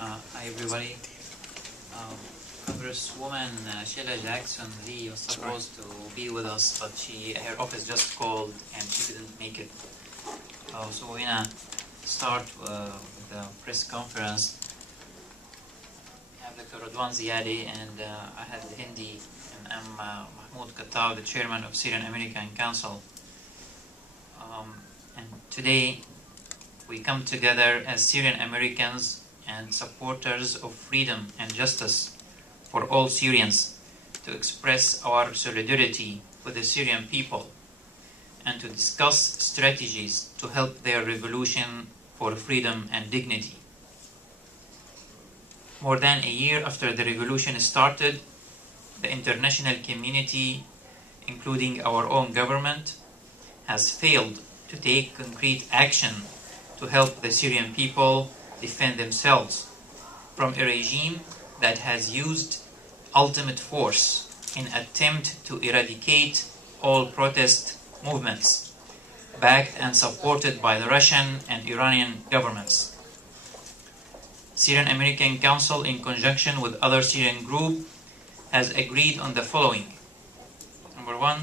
Hi everybody. Congresswoman Sheila Jackson Lee was supposed to be with us, but her office just called and she didn't make it. So we're gonna start with the press conference. We have Dr. Radwan Ziadeh and Ahed Al-Hendi, and I'm Mahmoud, Khattab, the chairman of Syrian American Council. And today we come together as Syrian Americans and supporters of freedom and justice for all Syrians to express our solidarity with the Syrian people and to discuss strategies to help their revolution for freedom and dignity. More than a year after the revolution started, the international community, including our own government, has failed to take concrete action to help the Syrian people defend themselves from a regime that has used ultimate force in attempt to eradicate all protest movements, backed and supported by the Russian and Iranian governments. Syrian American Council, in conjunction with other Syrian groups, has agreed on the following. Number one,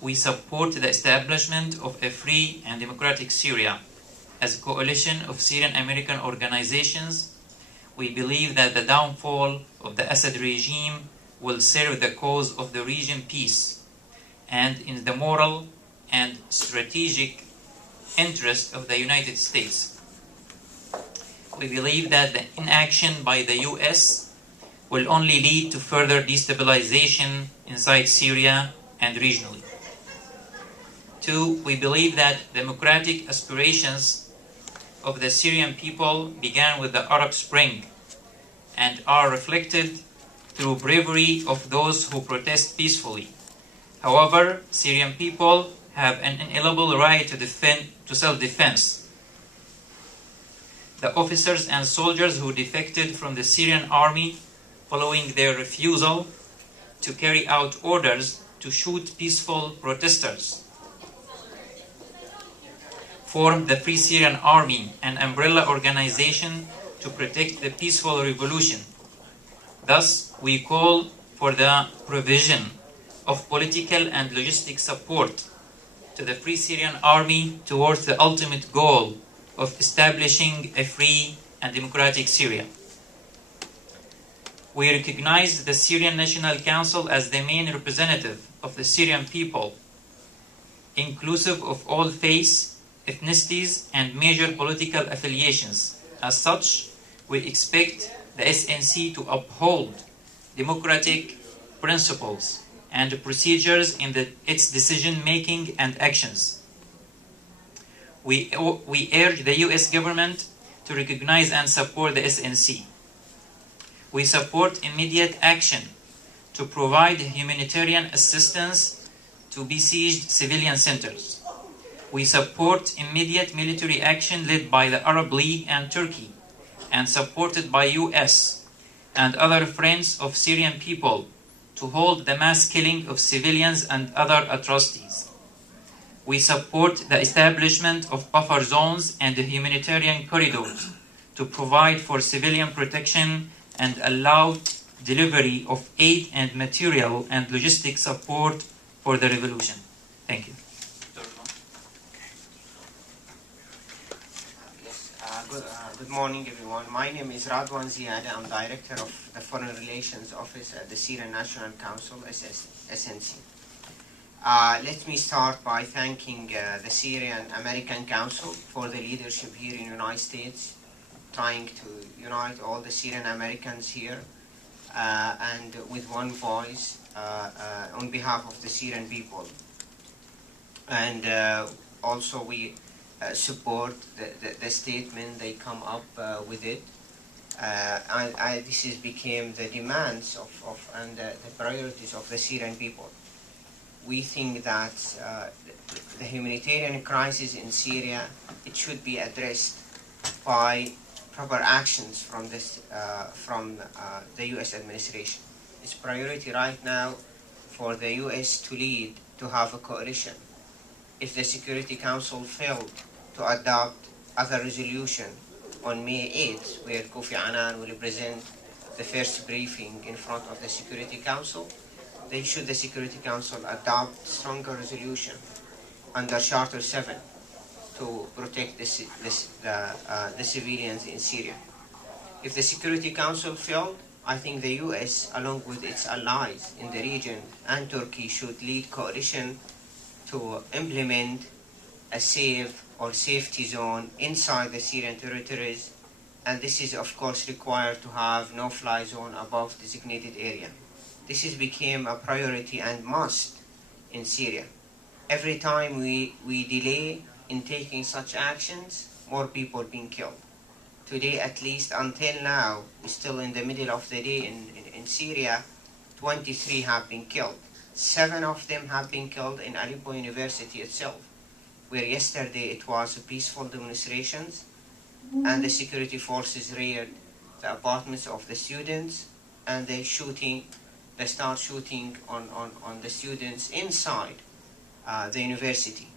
we support the establishment of a free and democratic Syria. As a coalition of Syrian American organizations, we believe that the downfall of the Assad regime will serve the cause of the region peace and in the moral and strategic interest of the United States. We believe that the inaction by the US will only lead to further destabilization inside Syria and regionally. Two, we believe that democratic aspirations of the Syrian people began with the Arab Spring and are reflected through bravery of those who protest peacefully. However, Syrian people have an inalienable right to self-defense. The officers and soldiers who defected from the Syrian army following their refusal to carry out orders to shoot peaceful protesters formed the Free Syrian Army, an umbrella organization to protect the peaceful revolution. Thus, we call for the provision of political and logistic support to the Free Syrian Army towards the ultimate goal of establishing a free and democratic Syria. We recognize the Syrian National Council as the main representative of the Syrian people, inclusive of all faiths, ethnicities, and major political affiliations. As such, we expect the SNC to uphold democratic principles and procedures in its decision-making and actions. We urge the US government to recognize and support the SNC. We support immediate action to provide humanitarian assistance to besieged civilian centers. We support immediate military action led by the Arab League and Turkey and supported by US and other friends of Syrian people to hold the mass killing of civilians and other atrocities. We support the establishment of buffer zones and humanitarian corridors to provide for civilian protection and allow delivery of aid and material and logistic support for the revolution. Thank you. Good morning, everyone. My name is Radwan Ziadeh. I'm Director of the Foreign Relations Office at the Syrian National Council, SNC. Let me start by thanking the Syrian American Council for the leadership here in the United States, trying to unite all the Syrian Americans here and with one voice on behalf of the Syrian people. And also we support the statement they come up with it. This became the demands and the priorities of the Syrian people. We think that the humanitarian crisis in Syria, it should be addressed by proper actions from the US administration. It's priority right now for the US to lead, to have a coalition. If the Security Council failed to adopt other resolution on May 8th, where Kofi Annan will present the first briefing in front of the Security Council, then should the Security Council adopt stronger resolution under Charter 7 to protect the civilians in Syria. If the Security Council failed, I think the US, along with its allies in the region and Turkey, should lead coalition to implement a safe or safety zone inside the Syrian territories, and this is of course required to have no-fly zone above designated area. This has become a priority and must in Syria. Every time we delay in taking such actions, more people being killed. Today, at least until now, we're still in the middle of the day in Syria, 23 have been killed. 7 of them have been killed in Aleppo University itself, where yesterday it was peaceful demonstrations and the security forces raided the apartments of the students, and they start shooting on the students inside the university.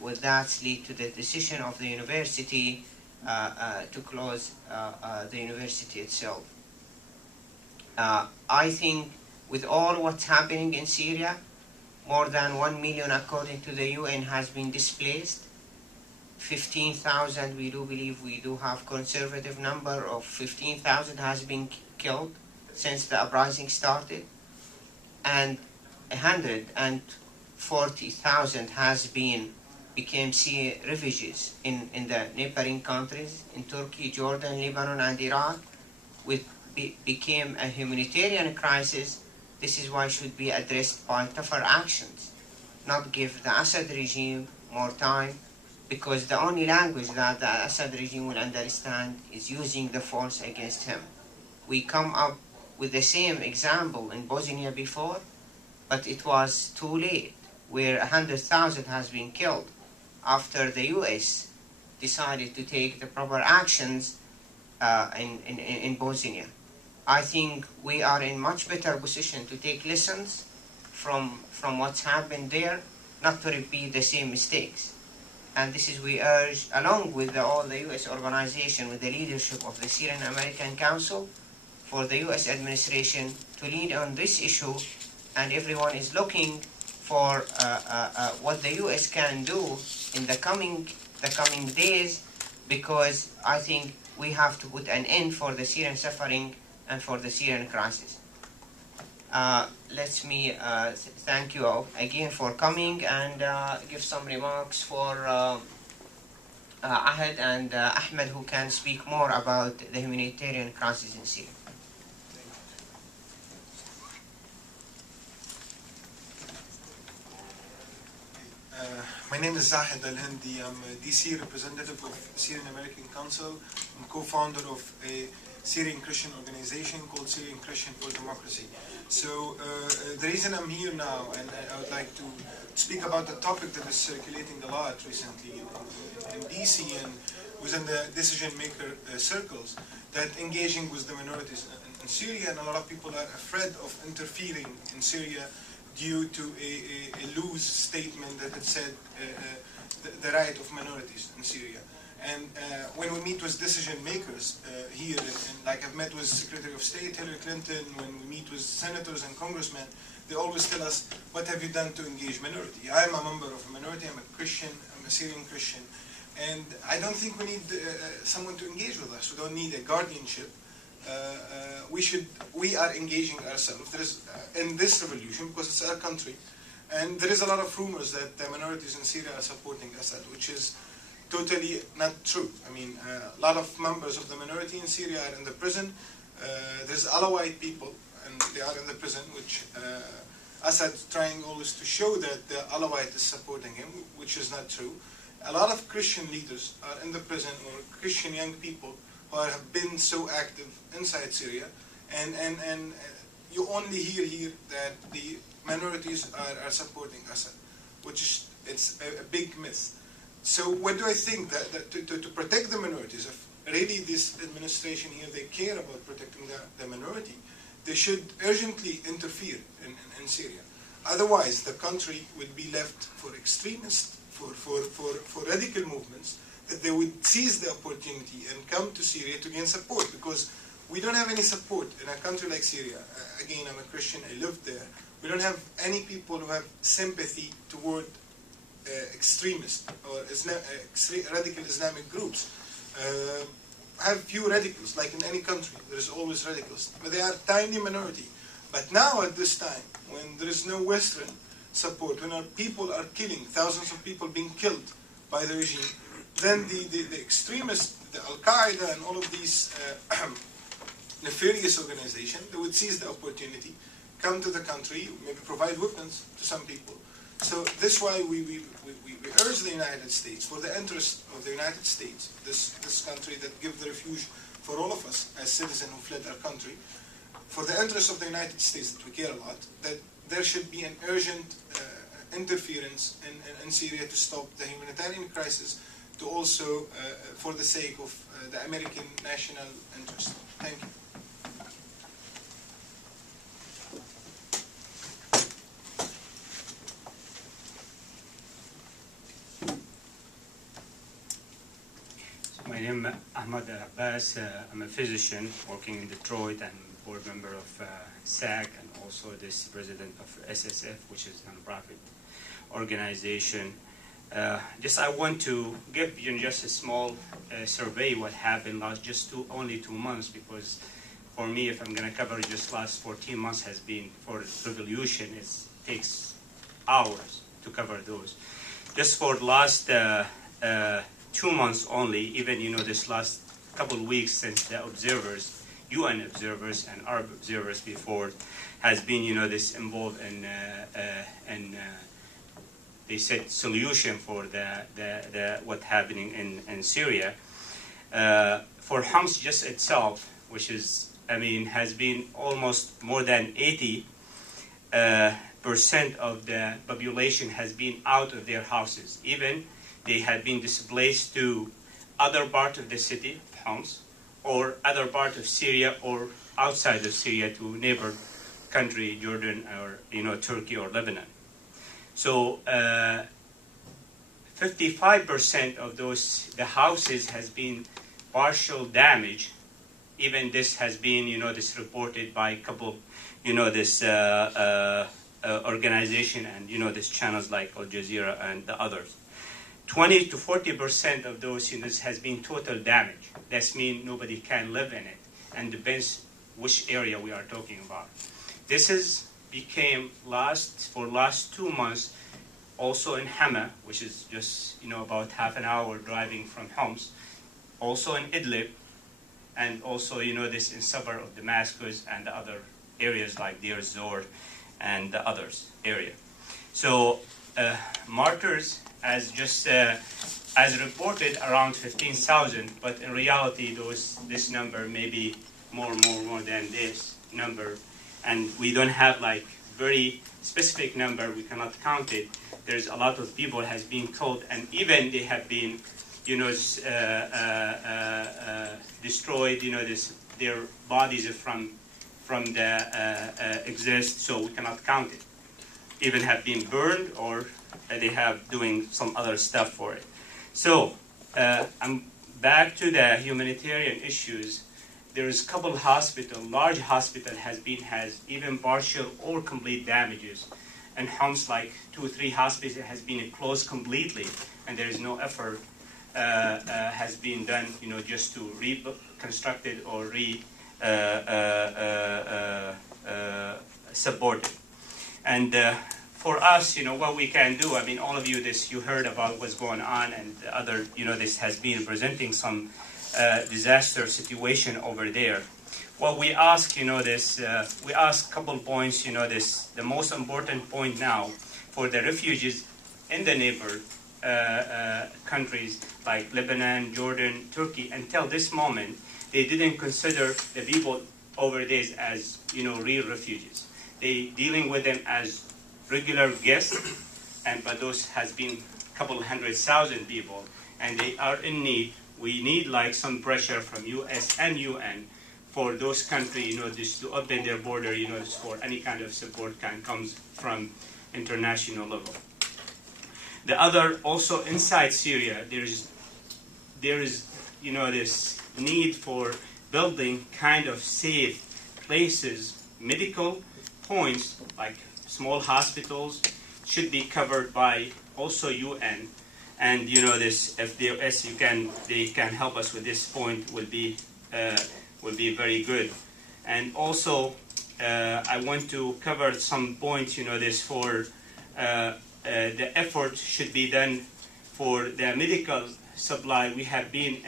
With that lead to the decision of the university to close the university itself. I think with all what's happening in Syria, more than 1 million, according to the UN, has been displaced. 15,000, we do believe, we do have conservative number of 15,000 has been killed since the uprising started, and 140,000 has became sea refugees in the neighboring countries, in Turkey, Jordan, Lebanon, and Iraq, which became a humanitarian crisis. This is why it should be addressed by tougher actions, not give the Assad regime more time, because the only language that the Assad regime will understand is using the force against him. We come up with the same example in Bosnia before, but it was too late, where 100,000 has been killed after the US decided to take the proper actions in Bosnia. I think we are in much better position to take lessons from what's happened there, not to repeat the same mistakes. And this is, we urge, along with all the US organization, with the leadership of the Syrian American Council, for the US administration to lead on this issue, and everyone is looking for what the US can do in the coming days, because I think we have to put an end for the Syrian suffering and for the Syrian crisis. Let me thank you all again for coming, and give some remarks for Ahed and Ahmad, who can speak more about the humanitarian crisis in Syria. My name is Ahed Al-Hendi. I'm a DC representative of Syrian American Council. I'm co-founder of a Syrian Christian organization called Syrian Christian for Democracy. So the reason I'm here now, and I would like to speak about a topic that is circulating a lot recently in DC and within the decision-maker circles, that engaging with the minorities in Syria, and a lot of people are afraid of interfering in Syria due to a loose statement that had said the right of minorities in Syria. And when we meet with decision makers here, and like I've met with Secretary of State Hillary Clinton, when we meet with senators and congressmen, they always tell us, what have you done to engage minority? I'm a member of a minority, I'm a Christian, I'm a Syrian Christian, and I don't think we need someone to engage with us. We don't need a guardianship. We are engaging ourselves. There is in this revolution, because it's our country, and there is a lot of rumors that the minorities in Syria are supporting Assad, which is totally not true. I mean, a lot of members of the minority in Syria are in the prison. There's Alawite people, and they are in the prison, which Assad trying always to show that the Alawite is supporting him, which is not true. A lot of Christian leaders are in the prison, or Christian young people who have been so active inside Syria, and you only hear here that the minorities are supporting Assad, which is it's a big myth. So what do I think? That to protect the minorities, if really this administration here, they care about protecting the minority, they should urgently interfere in Syria. Otherwise, the country will be left for extremists, for radical movements they would seize the opportunity and come to Syria to gain support, because we don't have any support in a country like Syria. Again, I'm a Christian, I lived there. We don't have any people who have sympathy toward extremist or radical Islamic groups. Have few radicals, like in any country, there is always radicals, but they are a tiny minority. But now at this time, when there is no Western support, when our people are killing, thousands of people being killed by the regime, then the extremists, the Al-Qaeda and all of these nefarious organizations, they would seize the opportunity, come to the country, maybe provide weapons to some people. So this is why we urge the United States, for the interest of the United States, this country that gives the refuge for all of us as citizens who fled our country, for the interest of the United States that we care a lot, that there should be an urgent interference in Syria to stop the humanitarian crisis, to also for the sake of the American national interest. Thank you. My name is Ahmad Al-Abbas. I'm a physician working in Detroit and board member of SAC, and also this president of SSF, which is a non-profit organization. I want to give you just a small survey what happened last only 2 months, because for me, if I'm going to cover just last 14 months has been for revolution, it takes hours to cover those. Just for the last 2 months only, even this last couple of weeks since the observers, UN observers and Arab observers before, has been this involved in they said solution for the what happening in Syria. For Homs just itself, which is has been almost more than 80% of the population has been out of their houses. Even they had been displaced to other part of the city, Homs, or other part of Syria, or outside of Syria to neighbor country, Jordan, or Turkey or Lebanon. So 55% of the houses has been partial damage. Even this has been this reported by a couple this organization and this channels like Al Jazeera and the others. 20 to 40% of those units has been total damage. That means nobody can live in it, and depends which area we are talking about. This became last 2 months, also in Hama, which is just about half an hour driving from Homs, also in Idlib, and also this in suburb of Damascus and the other areas like Deir Zor and the others area. So martyrs as reported around 15,000, but in reality this number may be more than this number, and we don't have like very specific number. We cannot count it. There's a lot of people has been killed, and even they have been destroyed. Their bodies from the exist, so we cannot count it. Even have been burned, or they have doing some other stuff for it. So I'm back to the humanitarian issues. There is a couple large hospital has even partial or complete damages, and Homs like 2 or 3 hospitals has been closed completely, and there is no effort has been done just to reconstruct it or support it. And for us, what we can do, all of you, you heard about what's going on, and other, this has been presenting some disaster situation over there. What we ask, we ask a couple points, the most important point now for the refugees in the neighbor countries like Lebanon, Jordan, Turkey. Until this moment, they didn't consider the people over there as, real refugees. They dealing with them as regular guests, but those has been a couple 100,000 people, and they are in need. We need like some pressure from US and UN for those countries, just to open their border, for any kind of support comes from international level. The other, also inside Syria, there's there is, this need for building kind of safe places, medical points like small hospitals should be covered by also UN. And this FDOS, they can help us with this point will be very good. And also I want to cover some points. This for the effort should be done for the medical supply. We have been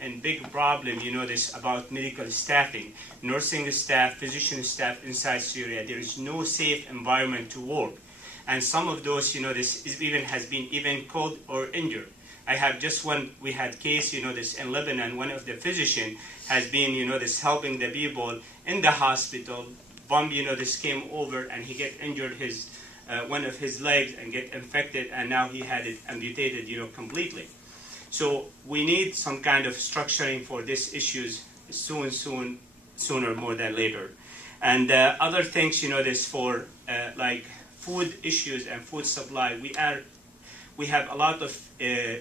in big problem. This about medical staffing, nursing staff, physician staff inside Syria. There is no safe environment to work. And some of those, this is has been killed or injured. I have just one, we had case, this in Lebanon, one of the physician has been, this helping the people in the hospital. Bomb, this came over and he get injured his, one of his legs and get infected, and now he had it amputated, completely. So we need some kind of structuring for these issues sooner more than later. And other things, this for like food issues and food supply. We have a lot of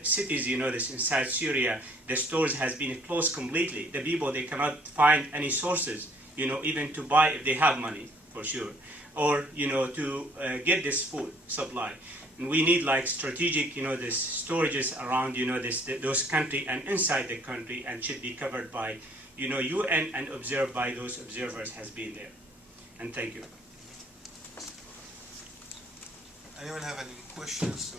cities, this inside Syria. The stores has been closed completely. The people, they cannot find any sources, even to buy if they have money, for sure, or to get this food supply. And we need like strategic, this storages around, those country and inside the country, and should be covered by, UN and observed by those observers has been there. And thank you. Anyone have any questions?